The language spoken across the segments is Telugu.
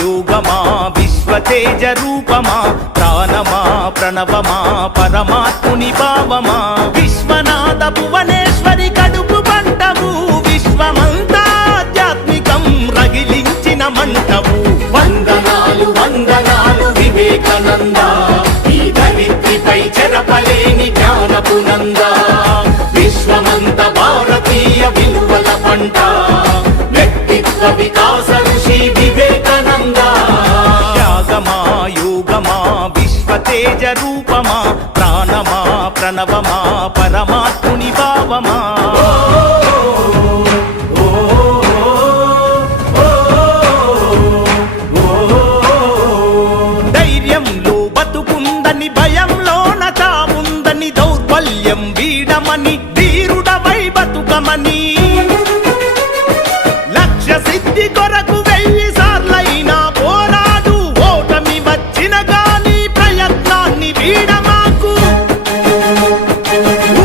యోగమా విశ్వతేజ రూపమా ప్రాణమా ప్రణవమా పరమాత్ముని భావమా విశ్వనాథ భువనేశ్వరి కడుపు పంటవు విశ్వమంతా ఆధ్యాత్మికం రగిలించిన మంటవు వందనాలు వందనాలు వివేకానంద ఈ ధరిత్రిపై చెరపలేని జ్ఞానపు నంద విశ్వమంత భారతీయ విలువల పంట వ్యక్తిత్వ వికాస ఋషి వివేకానంద త్యాగమా యోగమా విశ్వతేజ రూపమా ప్రాణమా ప్రణవమా పరమాత్ముని భావమా ధైర్యంలో బతుకుందని భయంలోన చావుందని దౌర్బల్యం వీడమని ధీరుడవై బతుకమని లక్ష్య సిద్ధి కొరకు 1000 సార్లైనా పోరాడు ఓటమి వచ్చిన గాని ప్రయత్నాన్ని వీడమాకు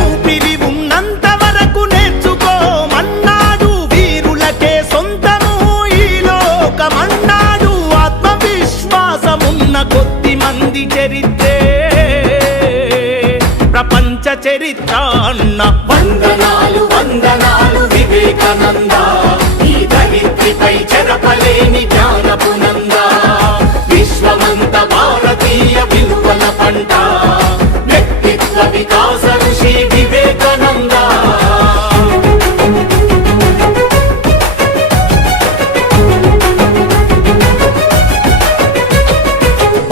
ఊపిరి ఉన్నంత వరకు నేర్చుకోమన్నాడు వీరులకే సొంతము ఈ లోకమన్నాడు ఆత్మవిశ్వాసమున్న కొద్ది మంది చరిత్రే ప్రపంచ చరిత్ర అన్న వందనాలు వందనాలు వివేకానంద ఈ ధరిత్రిపై చెరపలేని జ్ఞానపు నంద విశ్వమంత భారతీయ విలువల పంట వ్యక్తిత్వ వికాస ఋషి వివేకానంద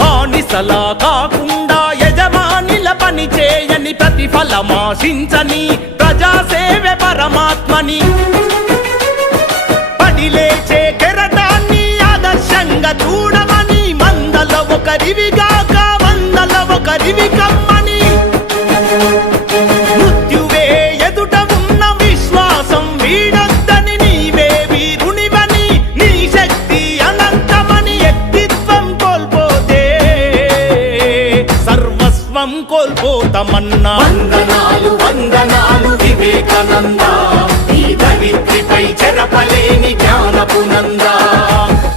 బానిసలా కాకుండా యజమానిల పని చేయని ప్రతిఫలమాశించని ప్రజాసేవే పరమాత్మని పడిలేచే కెరటాన్ని ఆదర్శంగా చూడమని మందల ఒకరివిగాక వందల ఒకరివి కమ్మని మృత్యువే ఎదుట ఉన్న విశ్వాసం వీడొద్దని నీవే వీరునివని నీ శక్తి అనంతమని వ్యక్తిత్వం కోల్పోతే సర్వస్వం కోల్పోతామన్నా వందనాలు వందనాలు వివేకానంద ఈ ధరిత్రిపై చెరపలేని జ్ఞానపు నంద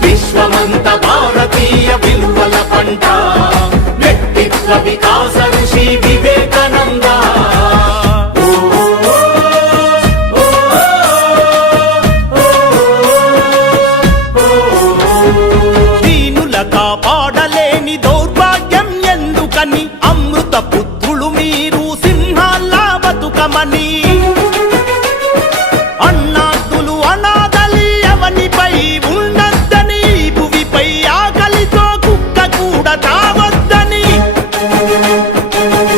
విశ్వమంత భారతీయ విలువల పంట వ్యక్తిత్వ వికాస ఋషి వివేకానంద దీనుల కాపాడలేని దౌర్భాగ్యం ఎందుకని అమృత పుత్రులు మీరు సింహాల్లా బతుకమని అన్నార్థులు అనాథలి అవనిపై ఉండద్దని భువిపై ఆకలితో కుక్క కూడా తావద్దని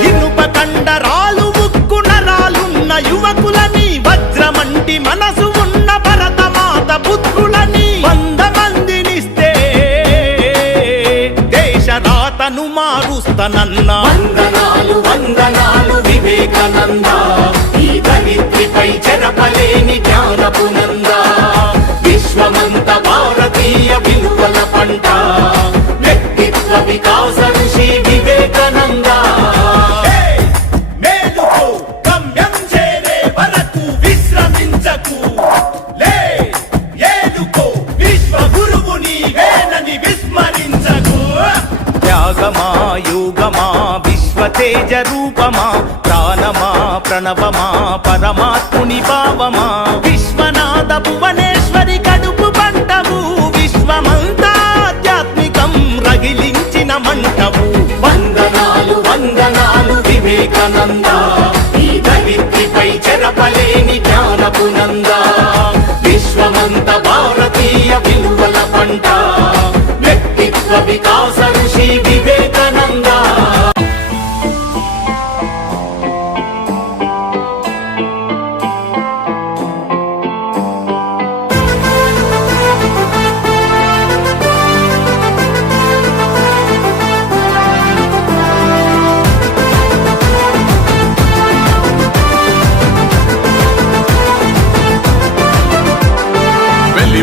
ఇనుప కండరాలు ఉక్కు నరాలున్న యువకులని వజ్రమంటి మనసు ఉన్న భరతమాత పుత్రులని 100 మందినిస్తే దేశ రాతను మారుస్తానన్నా వందనాలు వందనాలు వివేకానంద ఈ ధరిత్రిపై చెరపలేని జ్ఞానపు నంద విశ్వమంత భారతీయ విలువల పంట వ్యక్తిత్వ వికాస ఋషి వివేకానంద మేలుకో గమ్యం చేరే వరకు విశ్రమించకు లే ఏలుకో విశ్వ గురువు నీవేనని విస్మరించకు త్యాగమా యోగమా విశ్వతేజ రూపమా ప్రాణమా ప్రణవమా పరమాత్ముని భావమా విశ్వనాథ భువనేశ్వరి కడుపు పంటవు విశ్వమంతా ఆధ్యాత్మికం రగిలించిన మంటవు వందనాలు వందనాలు వివేకానంద ఈ ధరిత్రిపై చెరపలేని జ్ఞానపు నంద విశ్వమంత భారతీయ విలువల పంట వ్యక్తిత్వ వికాస ఋషి వివేకానంద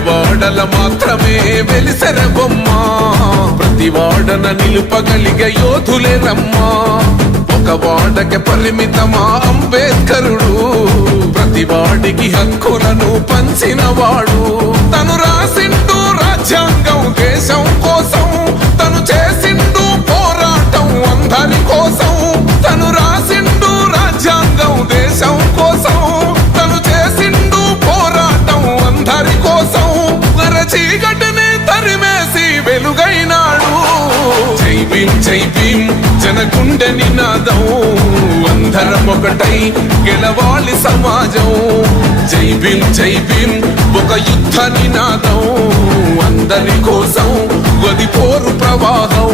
వాడల మాత్రమే వెలిసెర బొమ్మ ప్రతి వాడన నిలుపగలిగే యోధులే రమ్మా ఒక వాడకి పరిమితమా అంబేద్కరుడు ప్రతి వాడికి హక్కులను పంచిన వాడు తను రాసింటూ రాజ్యాంగం దేశం ఒకటై గెలవాలి సమాజం. జై భీమ్ ఒక యుద్ధ నినాదం, అందరి కోసం గది పోరు ప్రవాహం.